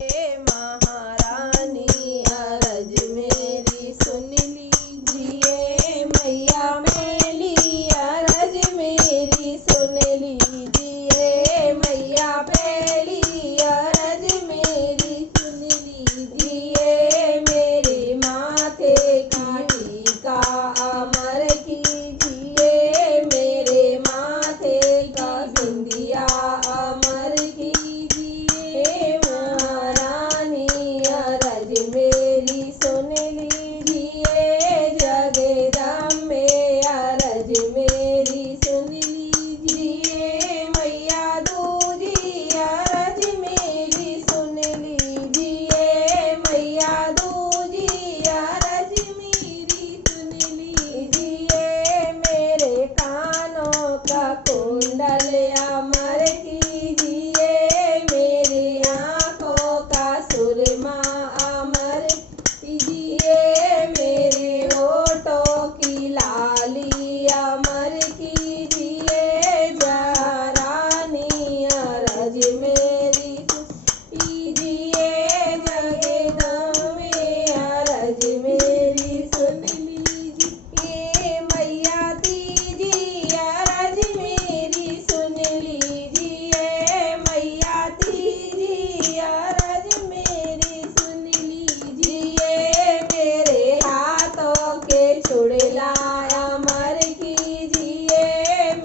महारानी अरज मेरी सुन लीजिए, मैया मेरी अरज मेरी सुन लीजिए, मैया पहली अरज मेरी सुन लीजिए। मेरे माथे की टीका अमर कीजिए, मेरे माथे का बिंदिया अमर कीजिए। महारानी अरज मेरी सुन लीजिए, जगदम्बे अरज मेरी सुन लीजिए। मैया दूजी अरज मेरी सुन लीजिए, मैया दूजी अरज मेरी सुन लीजिए। मेरे कानों का कुंडल अमर कीजिए, मेरी आँखों का सुरमा अमर कीजिए, मेरे होठों की लाली अमर कीजिए। महारानी अरज मेरी कीजिए, जगदम्बे अरज मेरी सुन लीजिए। मैया तीजी अरज मेरी सुन लीजिए, मैया तीजी अरज मेरी सुन लीजिए। मेरे हाथों के चूड़ला अमर कीजिए,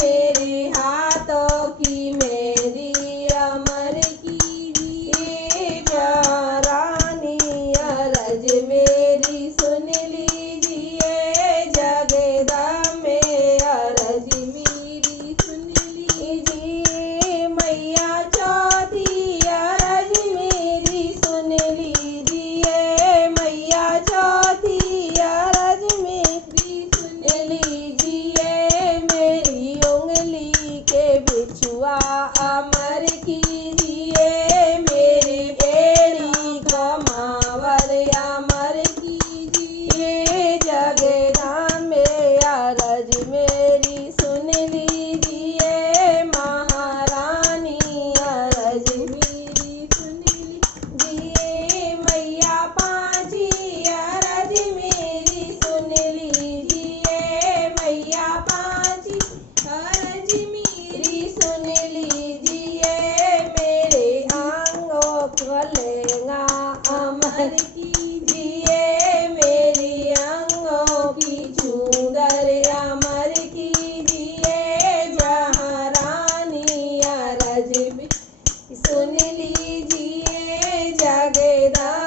मेरे हाथों की मेहंदी अमर कीजिए। महारानी अरज मेरी सुन लीजिए, जगदम्बे अरज मेरी सुन लीजिए। मैया चौथी अरज मेरी सुन लीजिए, मैया चौथी अरज मेरी सुन लीजिए। मेरी उंगली के बिछुआ अमर कीजिए, मेरी बेड़ी को मावर अमर कीजिए। जगदम्बे अरज मेरी सुन लीजिए, महारानी अरज मेरी सुन लीजिए। मैया पांची अरज मेरी सुन लीजिए, मैया पांची अरज मेरी सुन लीजिए। मेरे आंगों को लेंगा अमर कीजिए, मेरी आंगों की चूदर अमर कीजिए। महारानी अरज सुन लीजिए, जगदम्बे